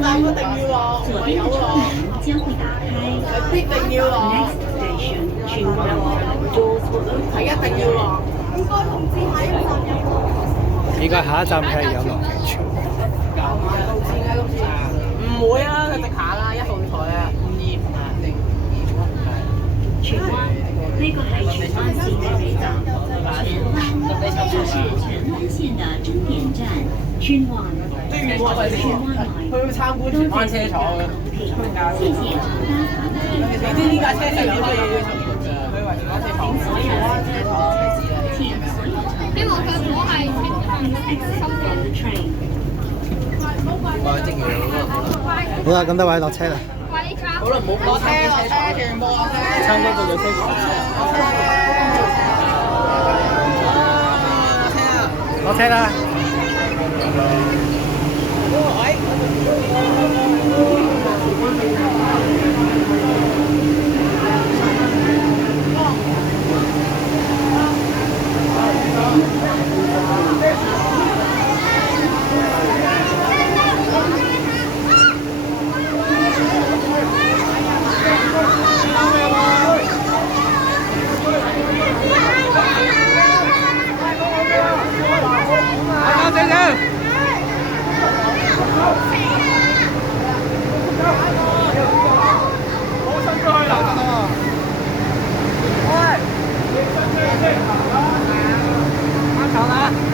站一定要落，左边的车门将会打开。必定要落。 Next station, Chingwang. Doors will 係 open. 一定要落。應該通知下一站有冇？應該下一站係有落地潮。有買路線嘅今次。唔會啊，佢直下啦，1號台啊，52定荃灣呢個係荃灣線嘅尾站，荃灣這是荃灣線的終點站，荃灣。荃灣來，去參觀荃灣車廠嘅。謝謝乘搭港鐵。你知呢架車係點可以佢話荃灣車廠，所有車廠車子啦，請所有乘客。希望佢唔好係清空 Exit from the train. 好啦，咁多位落車啦。好啦，唔好落車，全部落車。參觀到咗車廠。落車啦！啱頭啦！